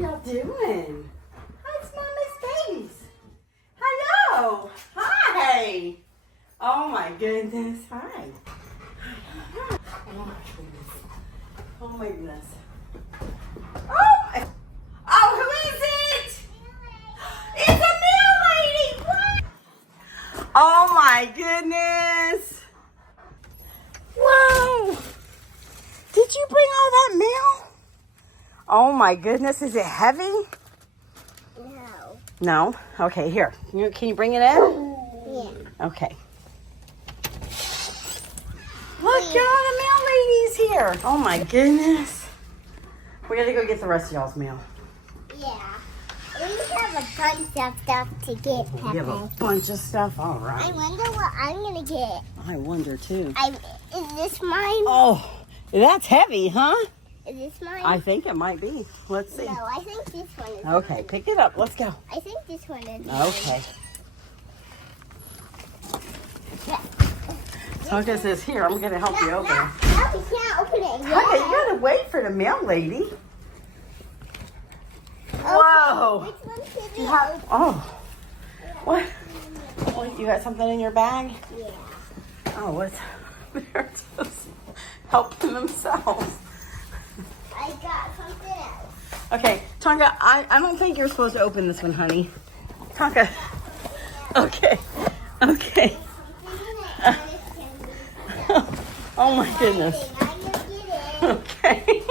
y'all doing? Hi, it's Mama's babies. Hello. Hi. Oh my goodness. Hi. Oh my goodness. Oh my goodness. Oh, who is it? It's a maillady. What? Oh my goodness. Whoa. Did you bring all that mail? Oh my goodness. Is it heavy? No. No? Okay, here. Can you bring it in? Yeah. Okay. Look, all the mail ladies here. Oh my goodness. We gotta go get the rest of y'all's mail. Yeah. We have a bunch of stuff to get, Pepe. We have a bunch of stuff. All right. I wonder what I'm going to get. I wonder too. Is this mine? Oh, that's heavy, huh? Is this mine? I think it might be. Let's see. No, I think this one is Okay, mine. pick it up. Let's go. I think this one is mine. Okay. Tonka says, here, I'm going to help you open it. No, we can't open it yet. Tonka, you got to wait for the mail lady. Whoa. Which one should we You have, open? oh. What? What? You got something in your bag? Yeah. Oh, what's... They're just helping themselves. I got something else. Okay, Tonka, I don't think you're supposed to open this one, honey. Tonka. Okay. Okay. Oh my goodness. Okay.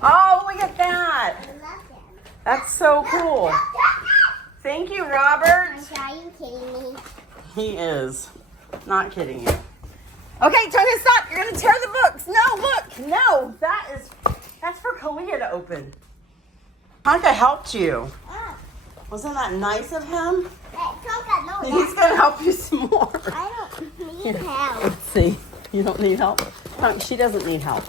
Oh, look at that. That's so cool. Thank you, Robert. Are you kidding me? He is. Not kidding you. Okay, Tonka, stop. You're going to tear the books. No, look. No, that's for Kahlia to open. Tonka helped you. Wasn't that nice of him? Tonka, no, He's going to help you some more. I don't need Here, help. let's see. You don't need help? No, she doesn't need help.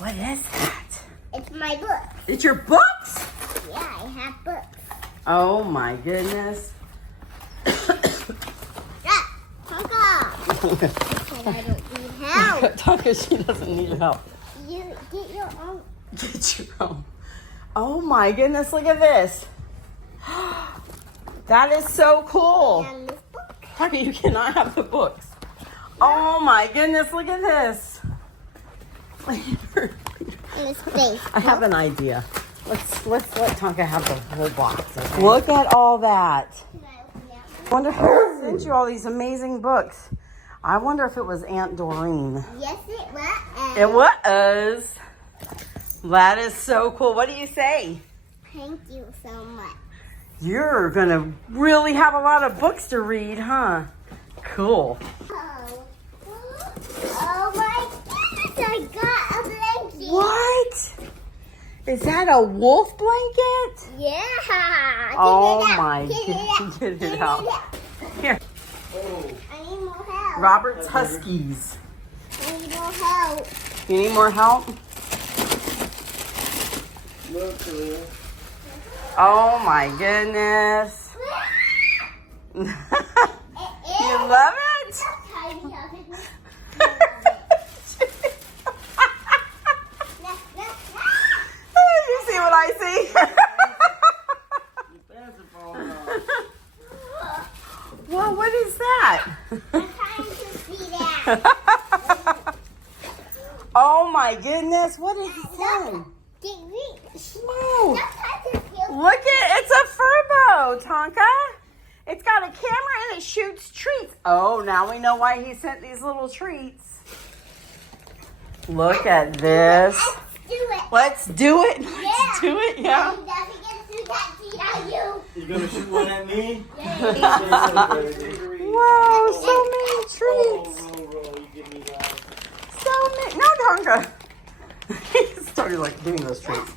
What is that? It's my book. It's your books? Yeah, I have books. Oh my goodness. Yeah, Tonka. Said I don't need help. Tonka, she doesn't need help. You get your own. Get your own. Oh my goodness, look at this. That is so cool. And this book. Tonka, you cannot have the books. Oh my goodness, look at this. And this space. I have an idea. Let's let Tonka have the whole box. Okay? Look at all that. I wonder who sent you all these amazing books. I wonder if it was Aunt Doreen. Yes, it was. It was. That is so cool. What do you say? Thank you so much. You're gonna really have a lot of books to read, huh? Cool. Oh my goodness, I got a blanket. What? Is that a wolf blanket? Yeah. Oh my goodness. Get it out. Here. I need more help. Robert's Huskies. I need more help. You need more help? Oh my goodness. You love it? Tiny of it. You see what I see? Well, what is that? I'm trying to see that. Oh my goodness, what is it saying? Whoa. Look it's a Furbo, Tonka. It's got a camera and it shoots treats. Oh, now we know why he sent these little treats. Look at this. Let's do it. Let's do it. Let's do it, yeah. You gonna shoot one at me? Whoa, so many treats. Roll, you give me that. So many. No, Tonka. He started like doing those treats.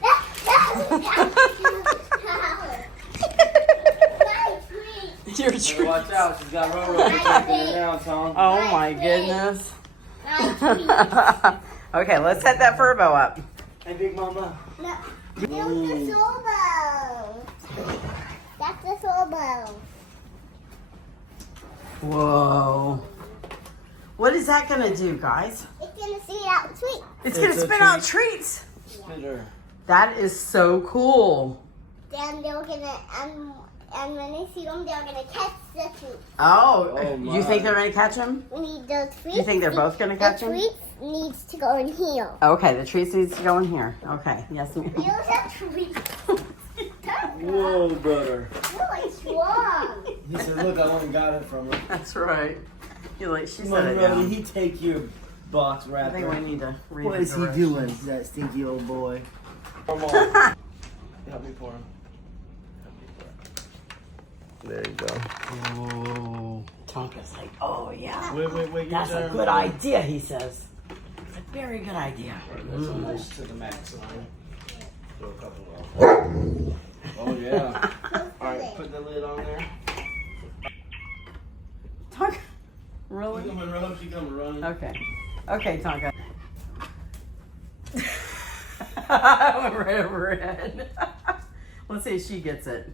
Your treats. Hey, watch out, she's got roll taking her down, Tom. Oh my goodness. Okay, let's set that Furbo up. Hey, Big Mama. That's the Furbo. Whoa. What is that gonna do, guys? It's gonna spit out treats. It's gonna spit out treats. Spitter. That is so cool. Then they're gonna, and when they see them, they're gonna catch the treats. Oh, Oh, you think they're gonna catch him? We need the treats. You think they're both gonna catch him? The treats needs to go in here. Okay, the treats needs to go in here. Okay, yes, ma'am. Here's a treat. Whoa, brother. Really strong. He said, look, I went and got it from her. That's right. You like she Come said on, it brother, down. he take your box I think we wrapper. need to read What the is he directions. doing, that stinky old boy? Come on. Help me pour him. There you go. Oh, Tonka's like, oh yeah. Wait. That's a good idea, he says. It's a very good idea. That's almost to the max line. Throw a couple of. Oh, yeah. Alright, put the lid on there. Tonka, She really? coming running, she coming running. Okay. Okay, Tonka. I went right over her head. Let's see if she gets it.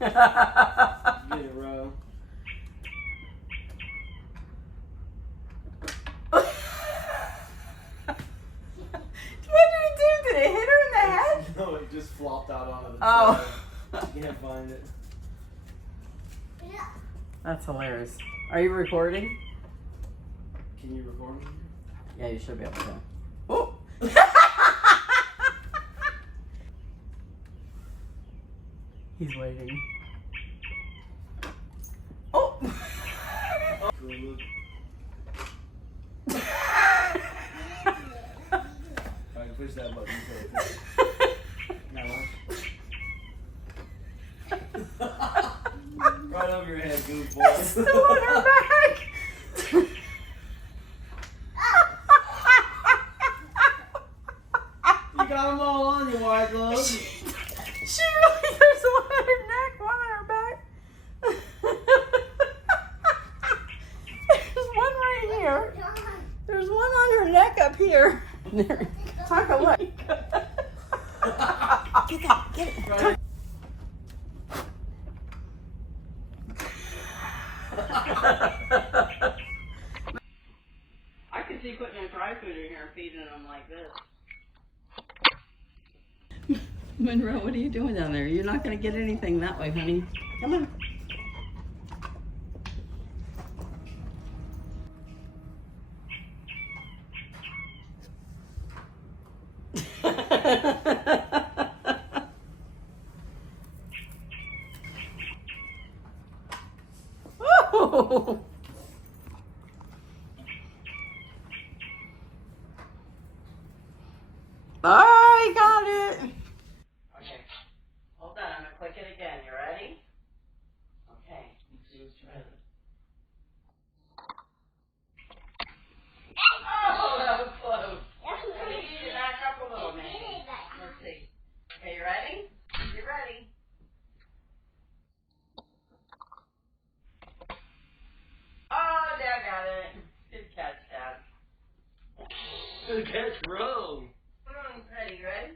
Get it, Ro. What did it do? Did it hit her in the head? No, it just flopped out onto the Oh. side. You can't find it. That's hilarious. Are you recording? Can you record me? Yeah, you should be able to. Oh. He's waiting. Oh. Alright, push that button. Now watch. Right over your head, goofball. Still on her back. You got them all on you, white glove. She really, there's one on her neck, one on her back. There's one right here. There's one on her neck up here. There. Tonka, look. Get that, get it. Right. I could see putting a dry food in here and feeding them like this. Monroe, what are you doing down there? You're not going to get anything that way, honey. Come on. Oh! I got it. Okay. Hold on. I'm going to click it again. You ready? Okay. Oh, that was close. I need you to back up a little, maybe. Let's see. Okay, you ready? You ready? Oh, Dad got it. Good catch, Dad. Good catch, Ro. Ready, you ready?